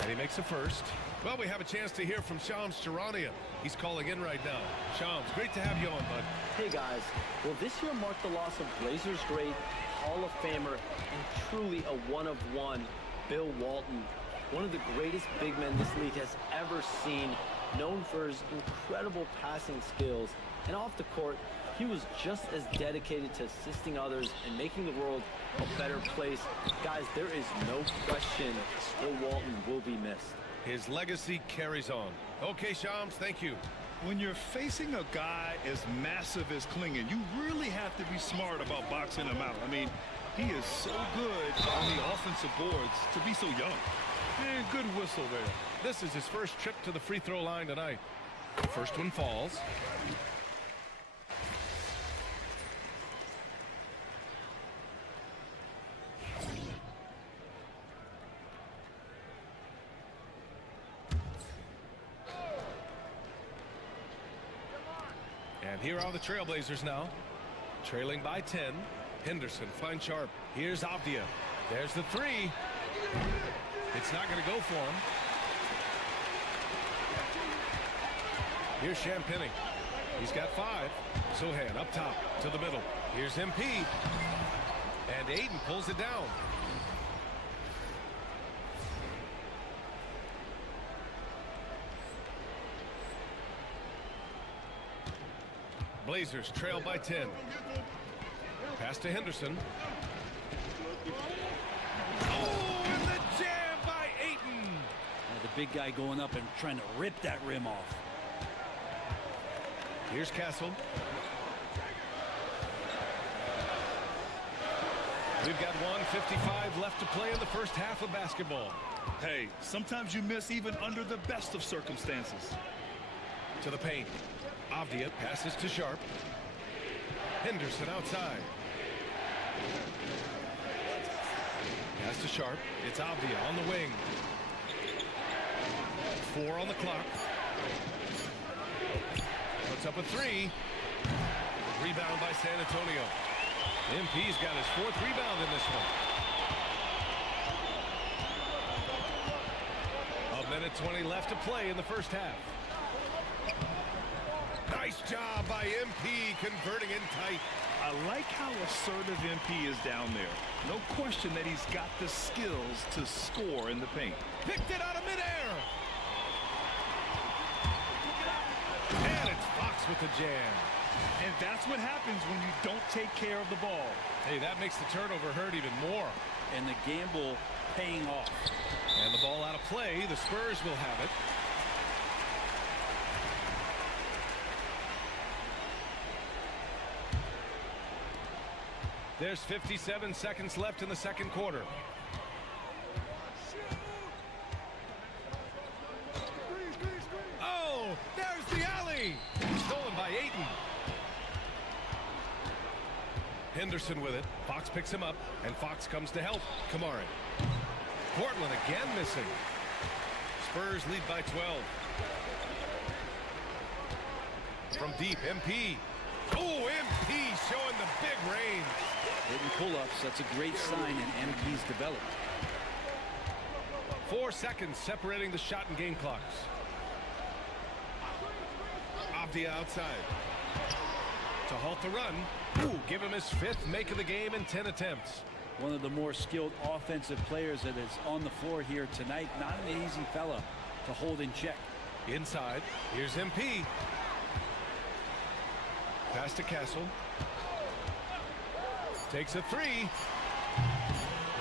And he makes a first. Well, we have a chance to hear from Shams Charania. He's calling in right now. Shams, great to have you on, bud. Hey, guys. Well, this year marked the loss of Blazers great, Hall of Famer, and truly a one-of-one, Bill Walton. One of the greatest big men this league has ever seen, known for his incredible passing skills. And off the court, he was just as dedicated to assisting others and making the world a better place. Guys, there is no question Bill Walton will be missed. His legacy carries on. Okay, Shams, thank you. When you're facing a guy as massive as Klingon, you really have to be smart about boxing him out. I mean, he is so good on the offensive boards to be so young. And good whistle there. This is his first trip to the free throw line tonight. First one falls. And here are the Trailblazers now. Trailing by 10. Henderson finds Sharp. Here's Avdia. There's the three. It's not going to go for him. Here's Champagny. He's got 5. Sohan up top to the middle. Here's MP. And Aiden pulls it down. Blazers trail by 10. Pass to Henderson. Oh, and the jam by Ayton. The big guy going up and trying to rip that rim off. Here's Castle. We've got 1:55 left to play in the first half of basketball. Hey, sometimes you miss even under the best of circumstances. To the paint. Avdia passes to Sharp. Henderson outside. Pass to Sharp. It's Avdia on the wing. 4 on the clock. Puts up a 3. Rebound by San Antonio. MP's got his 4th rebound in this one. 1:20 left to play in the first half. Nice job by MP converting in tight. I like how assertive MP is down there. No question that he's got the skills to score in the paint. Picked it out of midair. And it's Fox with the jam. And that's what happens when you don't take care of the ball. Hey, that makes the turnover hurt even more. and the gamble paying off. And the ball out of play. The Spurs will have it. There's 57 seconds left in the second quarter. Oh, there's the alley. Stolen by Ayton. Henderson with it. Fox picks him up, and Fox comes to help Kamari. Portland again missing. Spurs lead by 12. From deep, MP. Oh, MP showing the big range. Hitting pull-ups, that's a great sign in MP's development. 4 seconds separating the shot and game clocks. Avdia outside. To halt the run. Ooh, give him his 5th make of the game in 10 attempts. One of the more skilled offensive players that is on the floor here tonight. Not an easy fella to hold in check. Inside, here's MP. Pass to Castle. Takes a 3.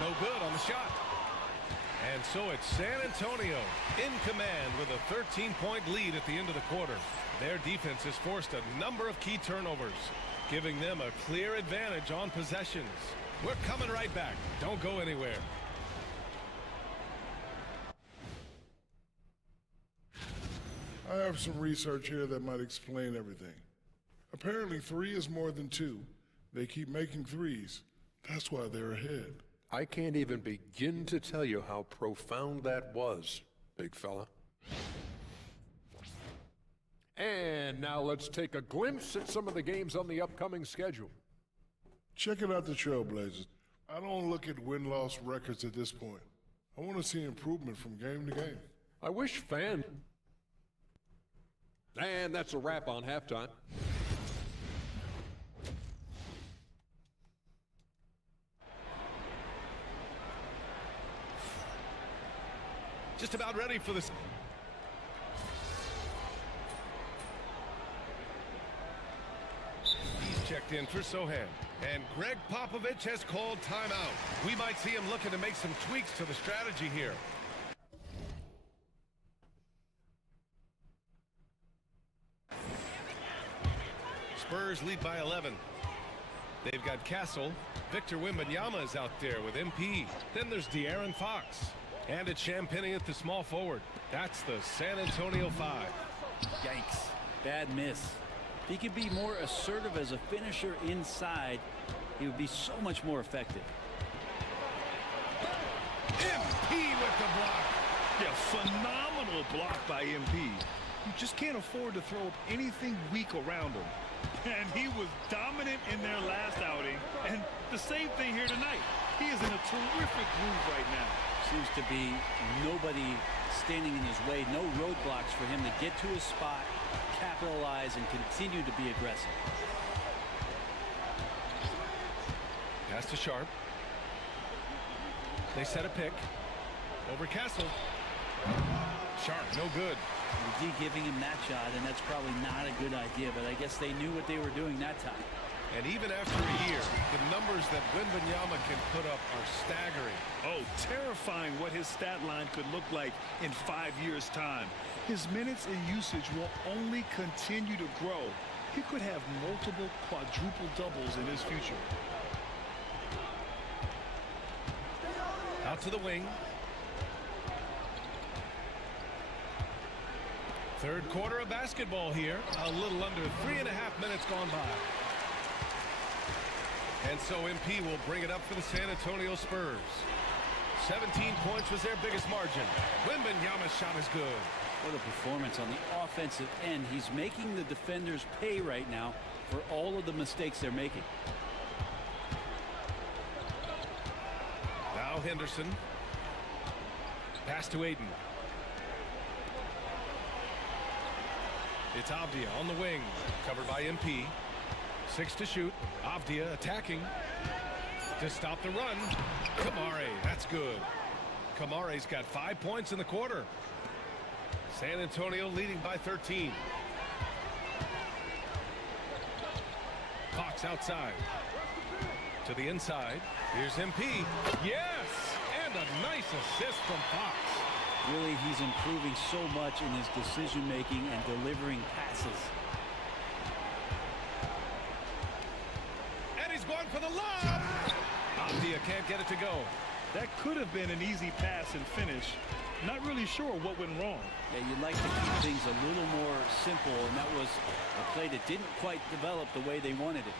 No good on the shot. And so it's San Antonio in command with a 13-point lead at the end of the quarter. Their defense has forced a number of key turnovers, giving them a clear advantage on possessions. We're coming right back. Don't go anywhere. I have some research here that might explain everything. Apparently 3 is more than 2. They keep making 3s. That's why they're ahead. I can't even begin to tell you how profound that was, big fella. And now let's take a glimpse at some of the games on the upcoming schedule. Checking out the Trailblazers. I don't look at win-loss records at this point. I want to see improvement from game to game. I wish fans... And that's a wrap on halftime. Just about ready for this. He's checked in for Sohan. And Greg Popovich has called timeout. We might see him looking to make some tweaks to the strategy here. Spurs lead by 11. They've got Castle. Victor Wembanyama is out there with MP. Then there's De'Aaron Fox. And it's Champagnie at the small forward. That's the San Antonio 5. Yikes. Bad miss. If he could be more assertive as a finisher inside, he would be so much more effective. MP with the block. Yeah, phenomenal block by MP. You just can't afford to throw up anything weak around him. And he was dominant in their last outing. And the same thing here tonight. He is in a terrific groove right now. Seems to be nobody standing in his way. No roadblocks for him to get to his spot, capitalize, and continue to be aggressive. Pass to Sharp. They set a pick. Over Castle. Sharp, no good. The D giving him that shot, and that's probably not a good idea, but I guess they knew what they were doing that time. And even after a year, the numbers that Wembanyama can put up are staggering. Oh, terrifying what his stat line could look like in 5 years' time. His minutes and usage will only continue to grow. He could have multiple quadruple doubles in his future. Out to the wing. Third quarter of basketball here. A little under 3.5 minutes gone by. And so MP will bring it up for the San Antonio Spurs. 17 points was their biggest margin. Wembanyama's shot is good. What a performance on the offensive end. He's making the defenders pay right now for all of the mistakes they're making. Now Henderson. Pass to Ayton. It's Avdia on the wing. Covered by MP. 6 to shoot. Avdia attacking to stop the run. Kamari, that's good. Kamari's got 5 points in the quarter. San Antonio leading by 13. Fox outside. To the inside. Here's MP. Yes! And a nice assist from Fox. Really, he's improving so much in his decision-making and delivering passes. And he's going for the lob. Avdia can't get it to go. That could have been an easy pass and finish. Not really sure what went wrong. Yeah, you'd like to keep things a little more simple, and that was a play that didn't quite develop the way they wanted it.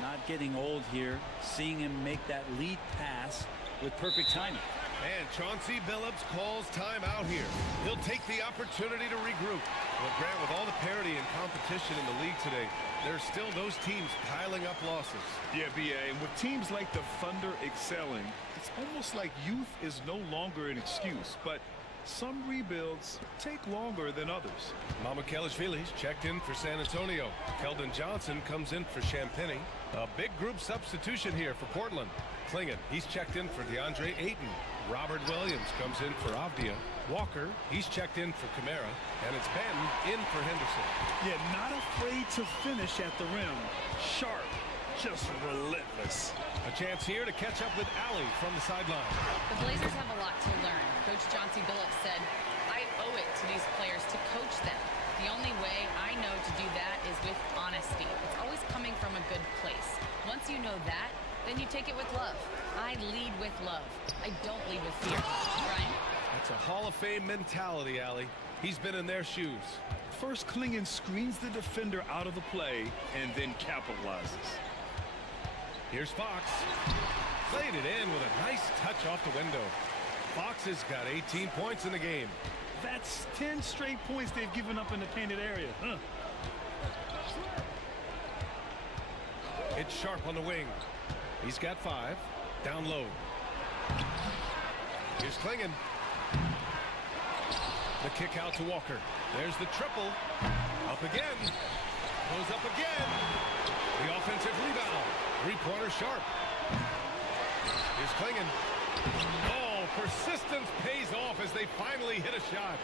Not getting old here, seeing him make that lead pass with perfect timing. And Chauncey Billups calls time out here. He'll take the opportunity to regroup. Well, Grant, with all the parity and competition in the league today, there's still those teams piling up losses. Yeah, B.A., and with teams like the Thunder excelling, it's almost like youth is no longer an excuse, but some rebuilds take longer than others. Mycareer's checked in for San Antonio. Keldon Johnson comes in for Champagny. A big group substitution here for Portland. Klingon, he's checked in for DeAndre Ayton. Robert Williams comes in for Avdia. Walker, he's checked in for Kamara. And it's Benton in for Henderson. Yeah, not afraid to finish at the rim. Sharp, just relentless. A chance here to catch up with Allie from the sideline. The Blazers have a lot to learn. Coach Chauncey Billups said, I owe it to these players to coach them. The only way I know to do that is with honesty. It's always coming from a good place. Once you know that, then you take it with love. I lead with love. I don't lead with fear. Brian? That's a Hall of Fame mentality, Allie. He's been in their shoes. First, Klingon screens the defender out of the play and then capitalizes. Here's Fox. Played it in with a nice touch off the window. Fox has got 18 points in the game. That's 10 straight points they've given up in the painted area. Huh? It's Sharp on the wing. He's got 5. Down low. Here's Klingon. The kick out to Walker. There's the triple. Up again. Goes up again. The offensive rebound. Three-pointer Sharp. Here's Klingon. Oh, persistence pays off as they finally hit a shot.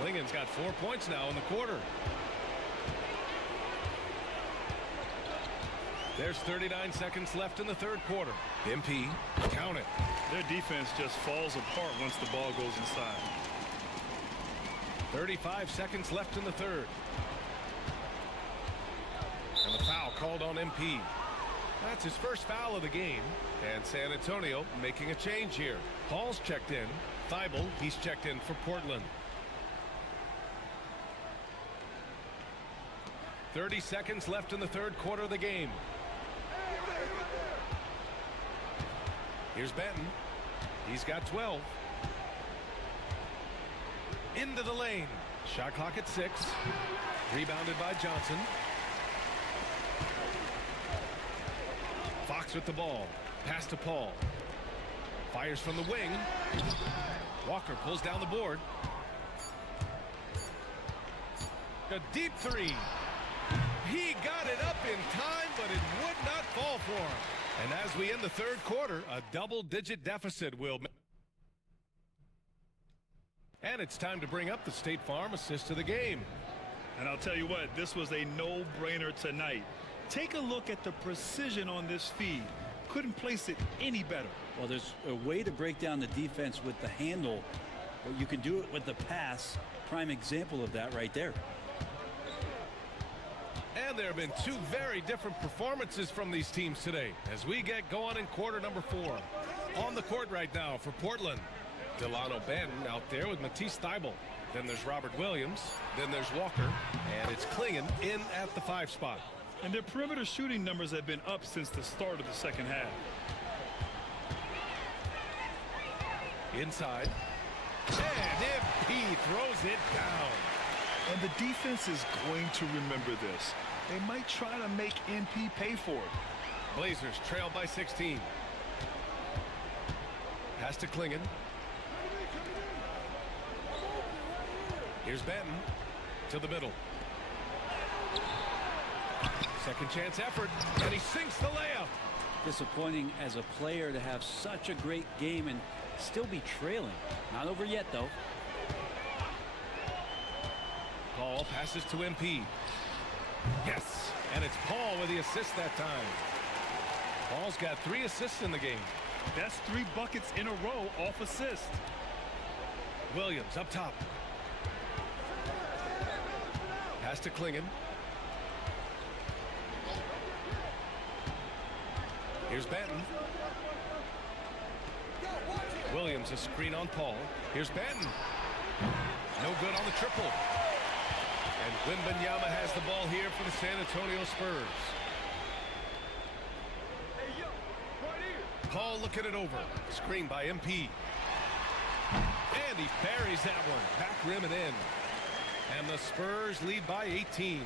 Klingon's got 4 points now in the quarter. There's 39 seconds left in the third quarter. MP, count it. Their defense just falls apart once the ball goes inside. 35 seconds left in the third. And the foul called on MP. That's his first foul of the game. And San Antonio making a change here. Hall's checked in. Thibault, he's checked in for Portland. 30 seconds left in the third quarter of the game. Here's Benton. He's got 12. Into the lane. Shot clock at 6. Rebounded by Johnson. Fox with the ball. Pass to Paul. Fires from the wing. Walker pulls down the board. A deep three. He got it up in time, but it would not fall for him. And as we end the third quarter, a double-digit deficit will. And it's time to bring up the State Farm assist of the game. And I'll tell you what, this was a no-brainer tonight. Take a look at the precision on this feed. Couldn't place it any better. Well, there's a way to break down the defense with the handle, but you can do it with the pass. Prime example of that right there. And there have been 2 very different performances from these teams today as we get going in quarter number 4. On the court right now for Portland, Delano Banton out there with Matisse Thibault. Then there's Robert Williams. Then there's Walker. And it's Klingon in at the 5 spot. And their perimeter shooting numbers have been up since the start of the second half. Inside. And MP throws it down. And the defense is going to remember this. They might try to make MP pay for it. Blazers trail by 16. Pass to Klingon. Here's Benton to the middle. Second chance effort, and he sinks the layup. Disappointing as a player to have such a great game and still be trailing. Not over yet, though. Paul passes to MP. Yes, and it's Paul with the assist that time. Paul's got 3 assists in the game. That's 3 buckets in a row off assist. Williams up top. Pass to Klingon. Here's Banton. Williams a screen on Paul. Here's Banton. No good on the triple. And Wembanyama has the ball here for the San Antonio Spurs. Paul looking it over. Screen by MP. And he buries that one. Back rim and in. And the Spurs lead by 18.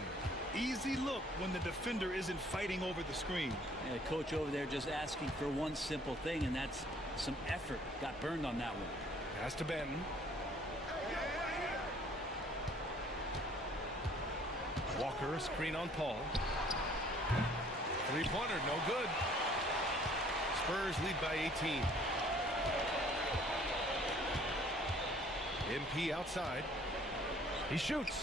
Easy look when the defender isn't fighting over the screen. Yeah, coach over there just asking for one simple thing, and that's some effort. Got burned on that one. Pass to Banton. Walker, a screen on Paul. Three-pointer, no good. Spurs lead by 18. MP outside. He shoots.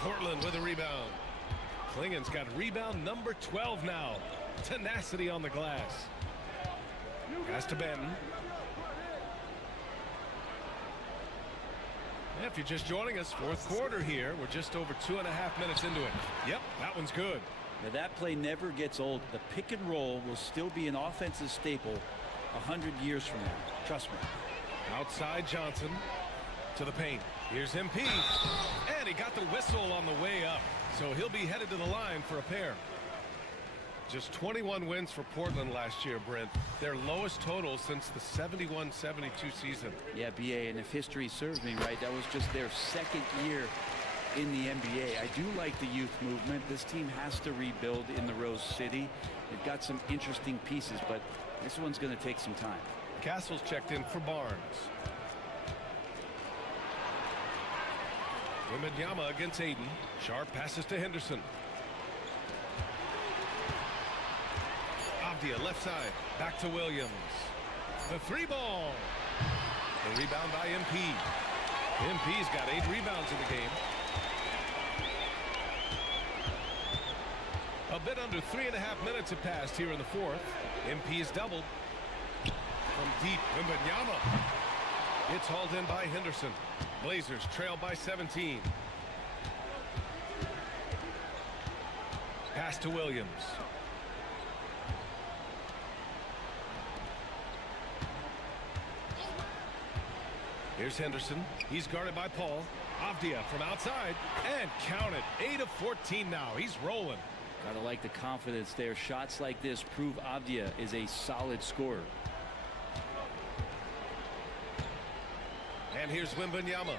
Portland with a rebound. Klingon's got rebound number 12 now. Tenacity on the glass. Pass to Banton. If you're just joining us, fourth quarter here. We're just over 2.5 minutes into it. Yep, that one's good. Now that play never gets old. The pick and roll will still be an offensive staple 100 years from now. Trust me. Outside Johnson to the paint. Here's MP. And he got the whistle on the way up. So he'll be headed to the line for a pair. Just 21 wins for Portland last year, Brent. Their lowest total since the 71-72 season. Yeah, BA, and if history serves me right, that was just their second year in the NBA. I do like the youth movement. This team has to rebuild in the Rose City. They've got some interesting pieces, but this one's going to take some time. Castle's checked in for Barnes. Wembanyama against Aiden. Sharp passes to Henderson. Avdia left side. Back to Williams. The 3-ball. The rebound by MP. MP's got 8 rebounds in the game. A bit under 3.5 minutes have passed here in the fourth. MP's doubled. From deep, Wembanyama. It's hauled in by Henderson. Blazers trail by 17. Pass to Williams. Here's Henderson. He's guarded by Paul. Avdia from outside. And count it. 8 of 14 now. He's rolling. Gotta like the confidence there. Shots like this prove Avdia is a solid scorer. And here's Wembanyama.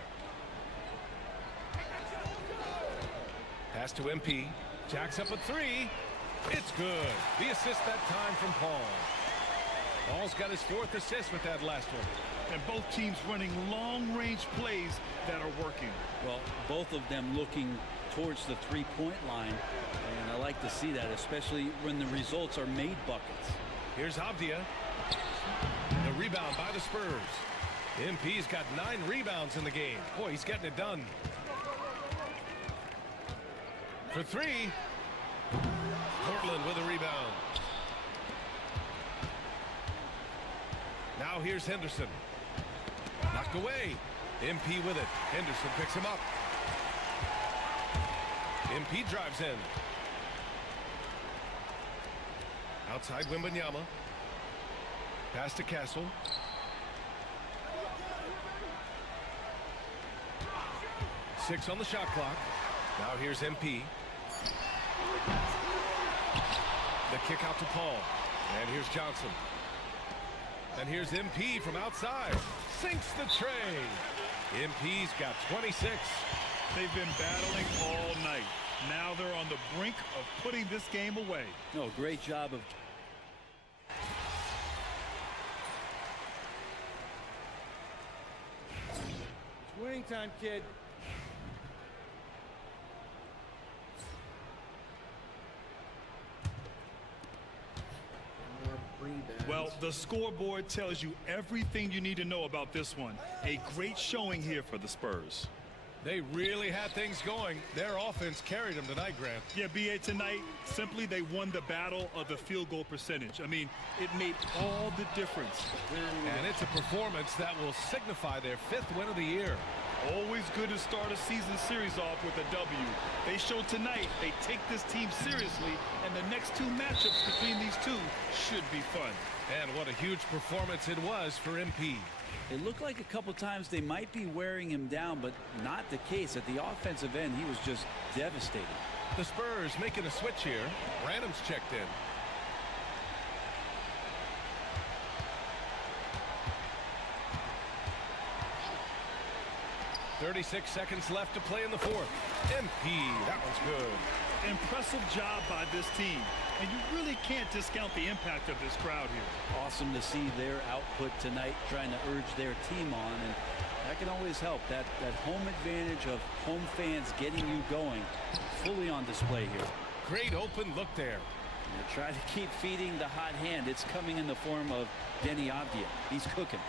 Pass to MP. Jacks up a 3. It's good. The assist that time from Paul. Paul's got his 4th assist with that last one. And both teams running long-range plays that are working. Well, both of them looking towards the three-point line. And I like to see that, especially when the results are made buckets. Here's Avdia. The rebound by the Spurs. MP's got 9 rebounds in the game. Boy, he's getting it done. For 3. Portland with a rebound. Now here's Henderson. Knocked away. MP with it. Henderson picks him up. MP drives in. Outside Wembanyama. Pass to Castle. Six on the shot clock. Now here's MP. The kick out to Paul. And here's Johnson. And here's MP from outside. Sinks the tray. MP's got 26. They've been battling all night. Now they're on the brink of putting this game away. No, great job of... It's winning time, kid. Well, the scoreboard tells you everything you need to know about this one. A great showing here for the Spurs. They really had things going. Their offense carried them tonight, Grant. Yeah, B.A., tonight, simply they won the battle of the field goal percentage. I mean, it made all the difference. And it's a performance that will signify their 5th win of the year. Always good to start a season series off with a W. They showed tonight they take this team seriously, and the next 2 matchups between these two should be fun. And what a huge performance it was for MP. It looked like a couple times they might be wearing him down, but not the case. At the offensive end, he was just devastating. The Spurs making a switch here. Branham's checked in. .36 seconds left to play in the 4th. MP, that one's good. Impressive job by this team. And you really can't discount the impact of this crowd here. Awesome to see their output tonight, trying to urge their team on, and that can always help. That home advantage of home fans getting you going, fully on display here. Great open look there. And try to keep feeding the hot hand. It's coming in the form of Denny Avdia. He's cooking.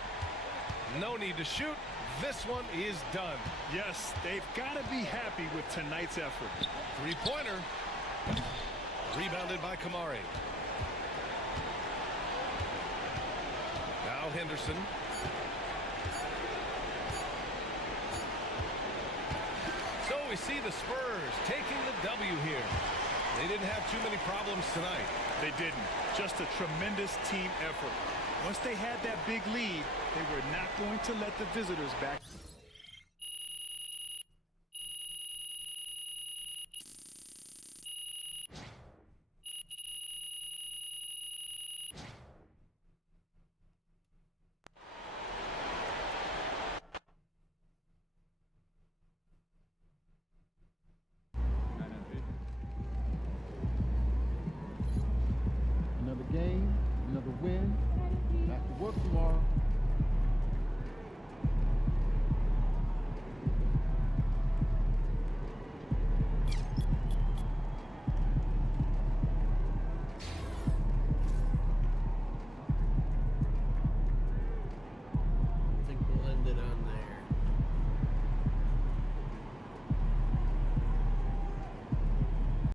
No need to shoot. This one is done. Yes, they've got to be happy with tonight's effort. 3-pointer. Rebounded by Kamari. Now Henderson. So we see the Spurs taking the W here. They didn't have too many problems tonight. They didn't. Just a tremendous team effort. Once they had that big lead, they were not going to let the visitors back.